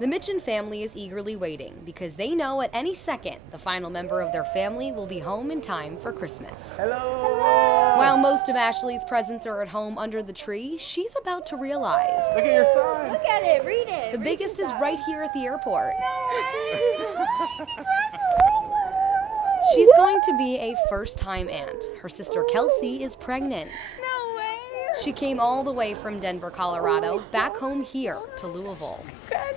The Mitchell family is eagerly waiting because they know at any second the final member of their family will be home in time for Christmas. Hello! While most of Ashley's presents are at home under the tree, she's about to realize. Look at your sign. Look at it, read it. The biggest is right here at the airport. She's going to be a first-time aunt. Her sister Kelsey is pregnant. No way. She came all the way from Denver, Colorado, back home here to Louisville. Congratulations.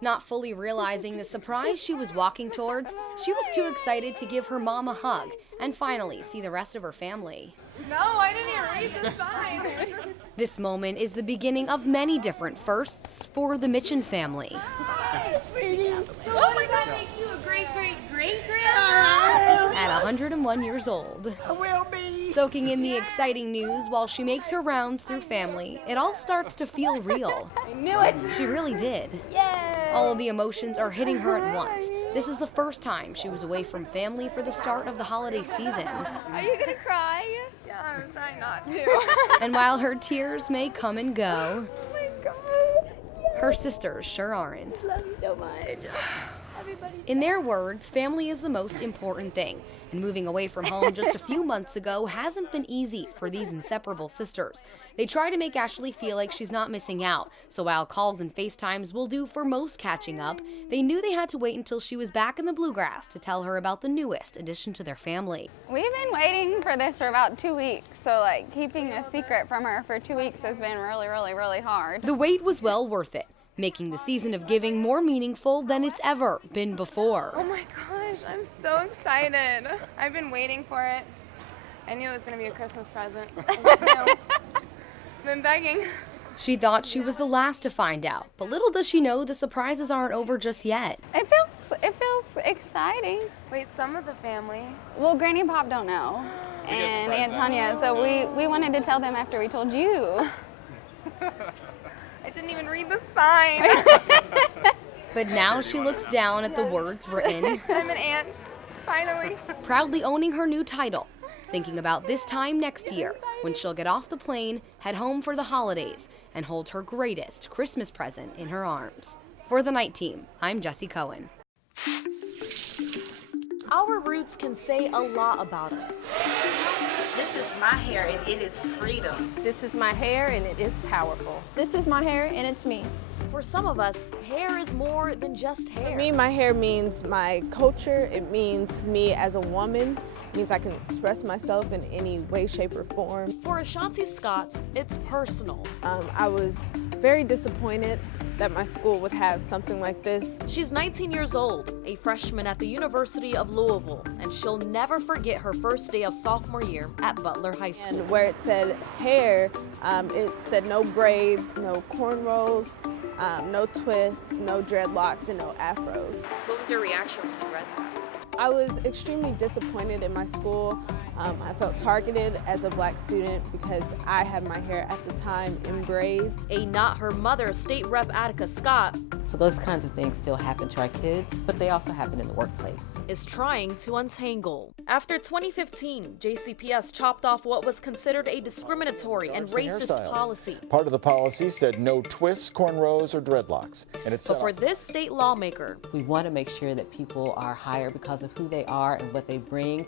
Not fully realizing the surprise she was walking towards, she was too excited to give her mom a hug and finally see the rest of her family. No, I didn't even read the sign. This moment is the beginning of many different firsts for the Mitchell family. Hi, sweetie. Oh my God, make you a great-great-great-grandma. At 101 years old. I will be. Soaking in the exciting news while she makes her rounds through family, it all starts to feel real. I knew it. She really did. Yay. All of the emotions are hitting her at once. This is the first time she was away from family for the start of the holiday season. Are you gonna cry? Yeah, I'm trying not to. And while her tears may come and go, Oh my God. her sisters sure aren't. Love you so much. Everybody. In their words, family is the most important thing, and moving away from home just a few months ago hasn't been easy for these inseparable sisters. They try to make Ashley feel like she's not missing out, so while calls and FaceTimes will do for most catching up, they knew they had to wait until she was back in the bluegrass to tell her about the newest addition to their family. We've been waiting for this for about 2 weeks, so keeping a secret from her for 2 weeks has been really hard. The wait was well worth it, making the season of giving more meaningful than it's ever been before. Oh my gosh, I'm so excited. I've been waiting for it. I knew it was going to be a Christmas present. Been begging. She thought she was the last to find out, but little does she know the surprises aren't over just yet. It feels exciting. Wait, some of the family. Well, Granny and Pop don't know, and Aunt Tanya, so we wanted to tell them after we told you. I didn't even read the sign. But now she looks down at the words written, I'm an aunt, finally. proudly owning her new title, thinking about this time next year when she'll get off the plane, head home for the holidays, and hold her greatest Christmas present in her arms. For the Night Team, I'm Jessie Cohen. Our roots can say a lot about us. This is my hair and it is freedom. This is my hair and it is powerful. This is my hair and it's me. For some of us, hair is more than just hair. For me, my hair means my culture. It means me as a woman. It means I can express myself in any way, shape, or form. For Ashanti Scott, it's personal. I was very disappointed that my school would have something like this. She's 19 years old, a freshman at the University of Louisville, and she'll never forget her first day of sophomore year at Butler High School. And where it said hair, it said no braids, no cornrows, no twists, no dreadlocks, and no afros. What was your reaction when you read that? I was extremely disappointed in my school. I felt targeted as a black student because I had my hair at the time in braids. A not her mother, State Rep Attica Scott, So those kinds of things still happen to our kids, but they also happen in the workplace. is trying to untangle. After 2015, JCPS chopped off what was considered a discriminatory and racist policy. Part of the policy said no twists, cornrows, or dreadlocks. And it's But for this state lawmaker, We want to make sure that people are hired because of who they are and what they bring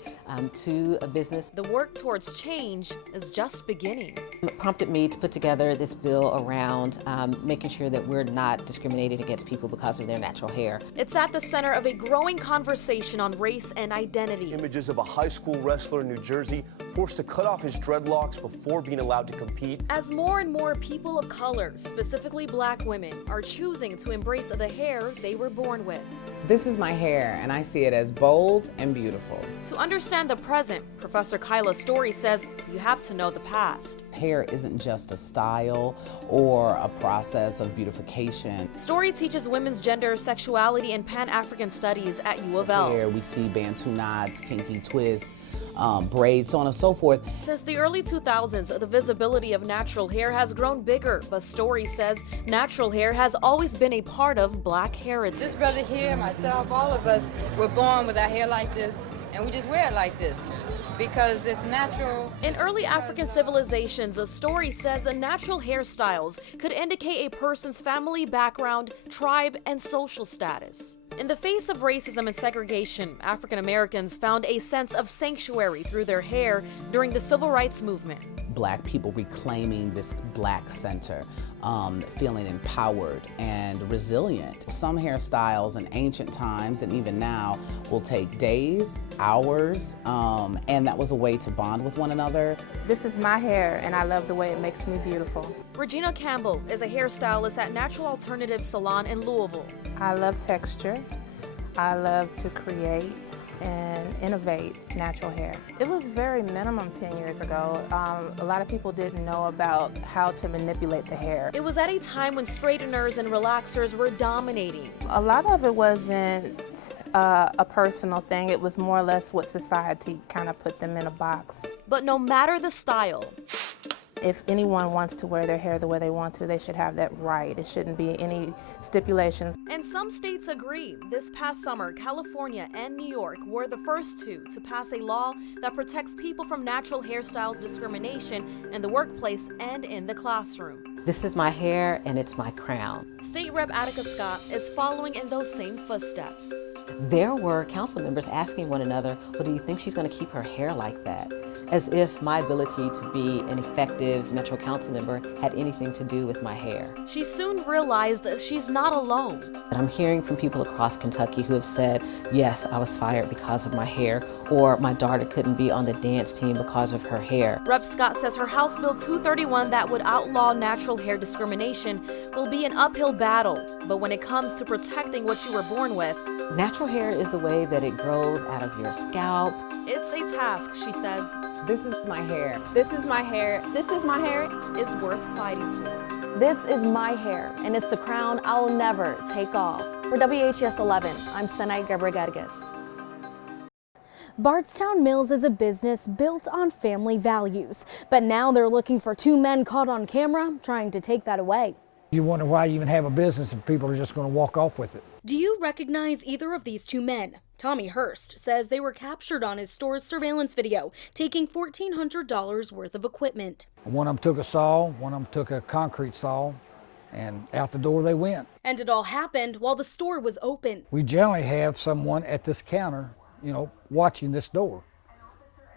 to a business. the work towards change is just beginning. It prompted me to put together this bill around making sure that we're not discriminating against people because of their natural hair. It's at the center of a growing conversation on race and identity. Images of a high school wrestler in New Jersey forced to cut off his dreadlocks before being allowed to compete. As more and more people of color, specifically black women, are choosing to embrace the hair they were born with. This is my hair, and I see it as bold and beautiful. To understand the present, Professor Kyla Story says you have to know the past. Hair isn't just a style or a process of beautification. Story teaches women's gender, sexuality, and Pan-African studies at U of L. Hair, we see Bantu knots, kinky twists, braids, so on and so forth. Since the early 2000s, the visibility of natural hair has grown bigger, but Story says natural hair has always been a part of black heritage. This brother here, myself, all of us were born with our hair like this. and we just wear it like this because it's natural. In early African civilizations, a story says a natural hairstyles could indicate a person's family background, tribe, and social status. In the face of racism and segregation, African Americans found a sense of sanctuary through their hair during the civil rights movement. Black people reclaiming this black center, feeling empowered and resilient. Some hairstyles in ancient times and even now will take days, hours, and that was a way to bond with one another. This is my hair, and I love the way it makes me beautiful. Regina Campbell is a hairstylist at Natural Alternative Salon in Louisville. I love texture. I love to create and innovate natural hair. It was very minimum 10 years ago. A lot of people didn't know about how to manipulate the hair. It was at a time when straighteners and relaxers were dominating. A lot of it wasn't a personal thing. It was more or less what society kind of put them in a box. But no matter the style, if anyone wants to wear their hair the way they want to, they should have that right. It shouldn't be any stipulations. And some states agree. This past summer, California and New York were the first two to pass a law that protects people from natural hairstyles discrimination in the workplace and in the classroom. This is my hair and it's my crown. State Rep Attica Scott is following in those same footsteps. There were council members asking one another, well, do you think she's going to keep her hair like that? As if my ability to be an effective Metro Council member had anything to do with my hair. She soon realized that she's not alone. And I'm hearing from people across Kentucky who have said, yes, I was fired because of my hair, or my daughter couldn't be on the dance team because of her hair. Rep. Scott says her House Bill 231 that would outlaw natural hair discrimination will be an uphill battle. But when it comes to protecting what you were born with, natural hair is the way that it grows out of your scalp. It's a task, she says. This is my hair. This is my hair. This is my hair. Is worth fighting for. This is my hair, and it's the crown I'll never take off. For WHAS 11, I'm Senai Gebregerges. Bardstown Mills is a business built on family values, but now they're looking for two men caught on camera trying to take that away. You wonder why you even have a business if people are just going to walk off with it. Do you recognize either of these two men? Tommy Hurst says they were captured on his store's surveillance video, taking $1,400 worth of equipment. One of them took a saw, one of them took a concrete saw, and out the door they went. And it all happened while the store was open. We generally have someone at this counter, you know, watching this door,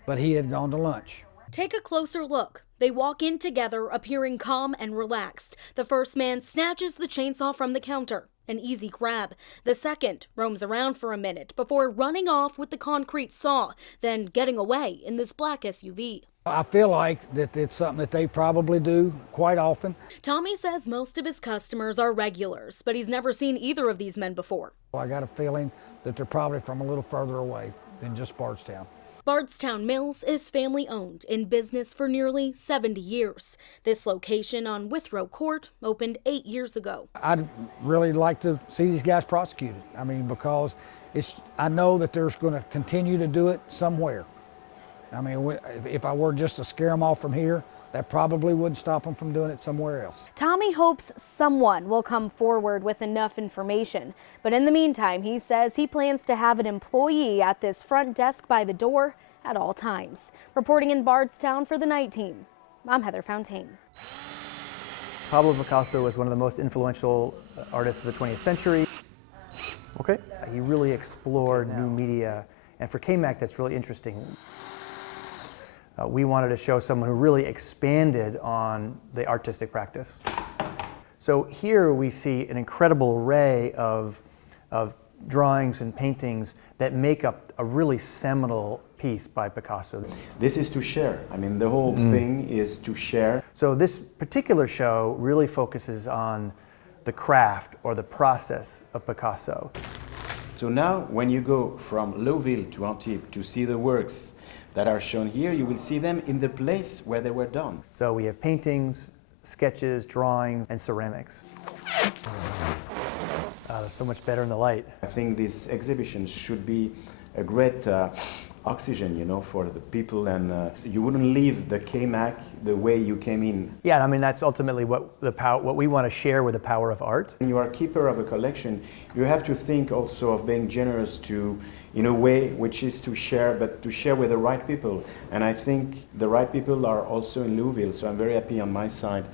but he had gone to lunch. Take a closer look. They walk in together, appearing calm and relaxed. The first man snatches the chainsaw from the counter, an easy grab. The second roams around for a minute before running off with the concrete saw, then getting away in this black SUV. I feel like that it's something that they probably do quite often. Tommy says most of his customers are regulars, but he's never seen either of these men before. I got a feeling that they're probably from a little further away than just Bardstown. Bardstown Mills is family-owned, in business for nearly 70 years. This location on Withrow Court opened 8 years ago. I'd really like to see these guys prosecuted. I mean, because I know that they're going to continue to do it somewhere. I mean, if I were just to scare them off from here, that probably would stop them from doing it somewhere else. Tommy hopes someone will come forward with enough information. But in the meantime, he says he plans to have an employee at this front desk by the door at all times. Reporting in Bardstown for the Night Team, I'm Heather Fontaine. Pablo Picasso was one of the most influential artists of the 20th century. Okay. He really explored new media. And for KMAC, that's really interesting. We wanted to show someone who really expanded on the artistic practice. So here we see an incredible array of drawings and paintings that make up a really seminal piece by Picasso. This is to share. I mean, the whole thing is to share. So this particular show really focuses on the craft or the process of Picasso. So now when you go from Louisville to Antibes to see the works that are shown here, you will see them in the place where they were done. So we have paintings, sketches, drawings, and ceramics. So much better in the light. I think this exhibition should be a great oxygen, you know, for the people, and you wouldn't leave the KMAC the way you came in. Yeah, I mean, that's ultimately what we want to share with the power of art. When you are a keeper of a collection, you have to think also of being generous to in a way which is to share, but to share with the right people. And I think the right people are also in Louisville, so I'm very happy on my side.